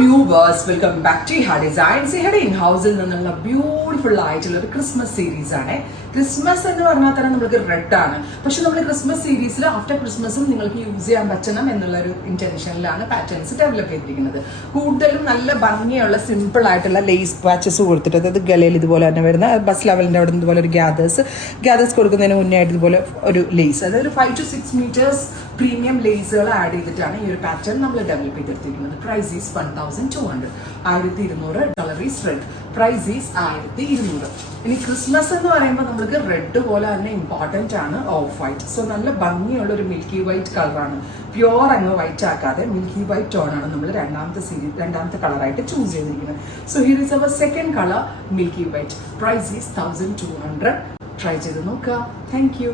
viewers, welcome back to Iha Designs. Ihade in-house നിന്നുള്ള beautiful ആയിട്ടുള്ള ഒരു ക്രിസ്മസ് സീരീസ് ആണ്. ക്രിസ്മസ് എന്ന് പറഞ്ഞാൽ തന്നെ നമുക്ക് റെഡ് ആണ്. പക്ഷെ നമ്മൾ ക്രിസ്മസ് സീരീസിൽ ആഫ്റ്റർ ക്രിസ്മസും നിങ്ങൾക്ക് യൂസ് ചെയ്യാൻ പറ്റണം എന്നുള്ള ഒരു ഇന്റൻഷനിലാണ് പാറ്റേൺസ് ഡെവലപ്പ് ചെയ്തിരിക്കുന്നത്. കൂടുതലും നല്ല ഭംഗിയുള്ള സിമ്പിൾ ആയിട്ടുള്ള ലേസ് പാച്ചസ് കൊടുത്തിട്ട്, അതായത് ഗലയിൽ ഇതുപോലെ തന്നെ വരുന്ന ബസ് ലെവലിന്റെ അവിടെ ഇതുപോലെ ഒരു ഗ്യാദേഴ്സ് കൊടുക്കുന്നതിന് മുന്നേ ആയിട്ട് ഇതുപോലെ ഒരു ലേസ്, അതായത് ഒരു 5 to 6 meters പ്രീമിയം ലേസുകൾ ആഡ് ചെയ്തിട്ടാണ് ഈ ഒരു പാറ്റേൺ നമ്മൾ ഡെവലപ്പ് ചെയ്തെടുത്തിരിക്കുന്നത്. Price is 1200. 1200. Colour is red. Price is 1200. ഇനി ക്രിസ്മസ് എന്ന് പറയുമ്പോൾ നമുക്ക് റെഡ് പോലെ തന്നെ ഇമ്പോർട്ടന്റ് ആണ് ഓഫ് വൈറ്റ്. സോ നല്ല ഭംഗിയുള്ള ഒരു മിൽക്കി വൈറ്റ് കളറാണ്. പ്യോർ അങ്ങ് വൈറ്റ് ആക്കാതെ മിൽക്കി വൈറ്റ് ടോൺ ആണ് നമ്മൾ രണ്ടാമത്തെ കളറായിട്ട് ചൂസ് ചെയ്തിരിക്കുന്നത്. So here is our second colour milky white. Price is 1200. Try ചെയ്ത് നോക്കുക. Thank U.